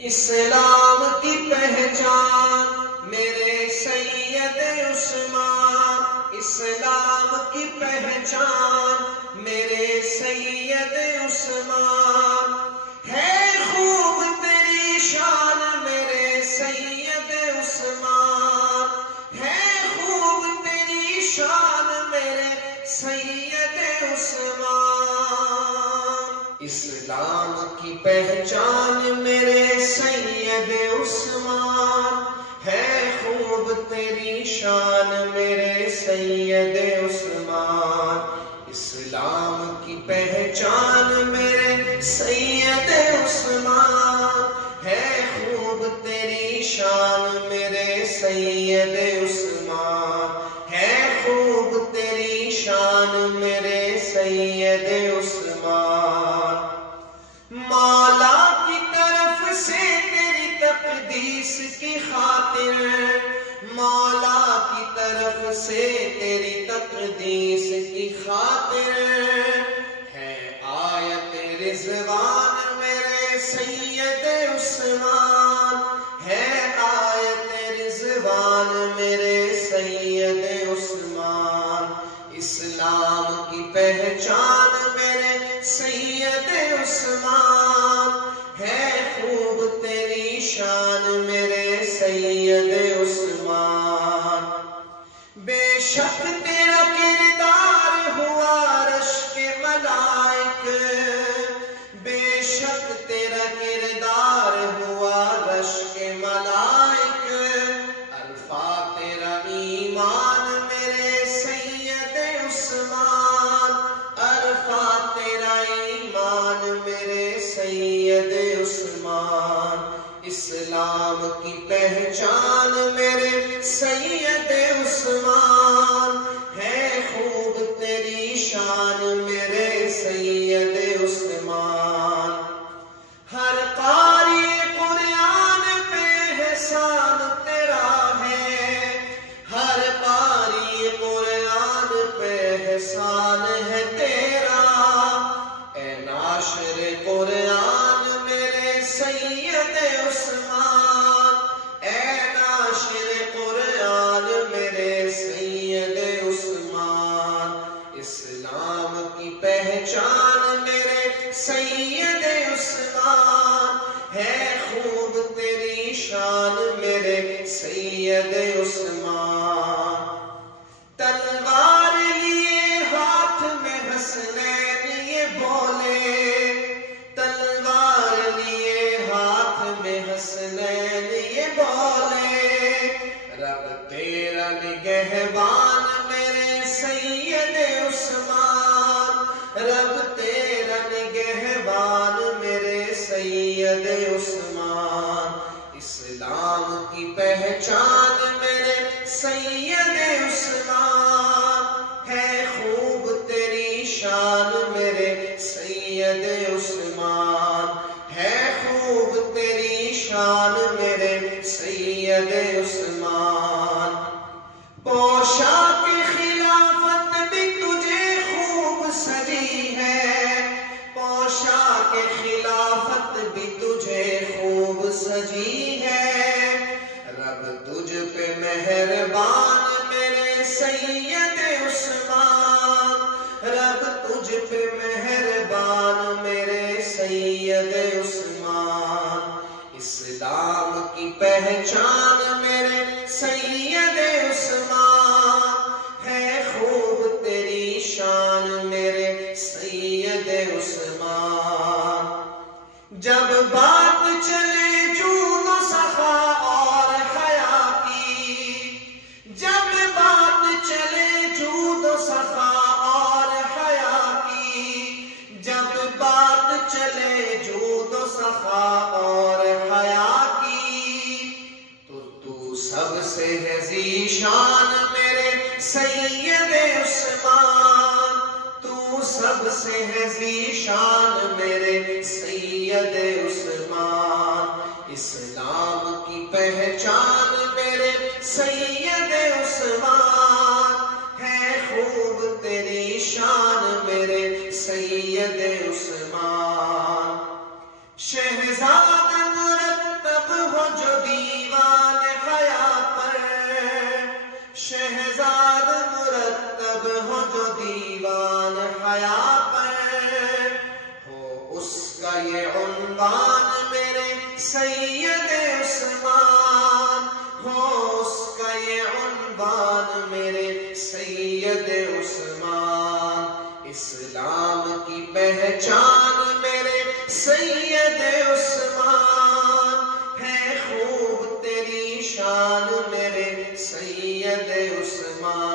اسلام کی پہچان میرے سید عثمان، اسلام کی پہچان میرے سید عثمان، ہے خوب تیری شان میرے سید عثمان، ہے خوب تیری شان میرے سید عثمان، اسلام کی پہچان میرے سید عثمان، ہے خوب تیری شان میرے سید عثمان، اسلام کی پہچان میرے سید عثمان، ہے خوب تیری شان میرے سید عثمان، ہے خوب تیری شان میرے سید عثمان، مولا کی طرف سے تیری تقدیس کی خاطر، مولا کی طرف سے تیری تقدیس کی خاطر، ہے آیت رضوان میرے سید عثمان، ہے آیت رضوان میرے سید عثمان، اسلام کی پہچان میرے سید عثمان، ہے خوب تیری شان میرے سید عثمان، بے شک تیرا کردار ہوا عرش کے ملائک، بے شک تیرا کردار ہوا عرش کے ملائک، الفا تیرا ایمان میرے سید عثمان، الفا تیرا ایمان میرے سید عثمان، اسلام کی پہچان میرے سید عثمان، ہے خوب تیری شان میرے سید عثمان، ہر قاری قرآن پہ احسان تیرا ہے، ہر قاری قرآن پہ احسان ہے تیرا، اے ناشر قرآن میرے سید عثمان، اے ناشر قرآن میرے سید عثمان، اسلام کی پہچان میرے سید عثمان، ہے خوب تیری شان میرے سید عثمان، تلوار لیے ہاتھ میں حسنین یہ بولے، تلوار لیے ہاتھ میں حسنین یہ بولے، رب تیرا نگہبان میرے سید عثمان، رب تیرا نگہبان میرے سید عثمان، اسلام کی پہچان میرے سید عثمان، ہے خوب تیری شان میرے سید عثمان، ہے خوب تیری شان میرے سید عثمان، پوشاک خلافت بھی تجھے خوب سجی ہے، پوشاک خلافت بھی تجھے خوب سجی ہے، رب تجھ پہ مہربان میرے سید عثمان، رب تجھ پہ مہربان میرے سید عثمان، اسلام کی پہچان میرے سید عثمان، ہے خوب تیری شان میرے سید عثمان، جب بات چلے جود و سخا اور حیا کی، جب بات چلے جود و سخا اور حیا کی، جب بات چلے جود و سخا اور حیا کی، تو سب سے ہے ذیشان میرے سید عثمان، تو سب سے ہے ذیشان میرے سید عثمان، اسلام کی پہچان میرے سید عثمان، ہے خوب تیری شان میرے سید عثمان، شہزاد مرتب عنوان میرے سید عثمان ہو، اس کا یہ عنوان میرے سید عثمان. اسلام کی پہچان میرے سید عثمان، ہے خوب تیری شان میرے سید عثمان.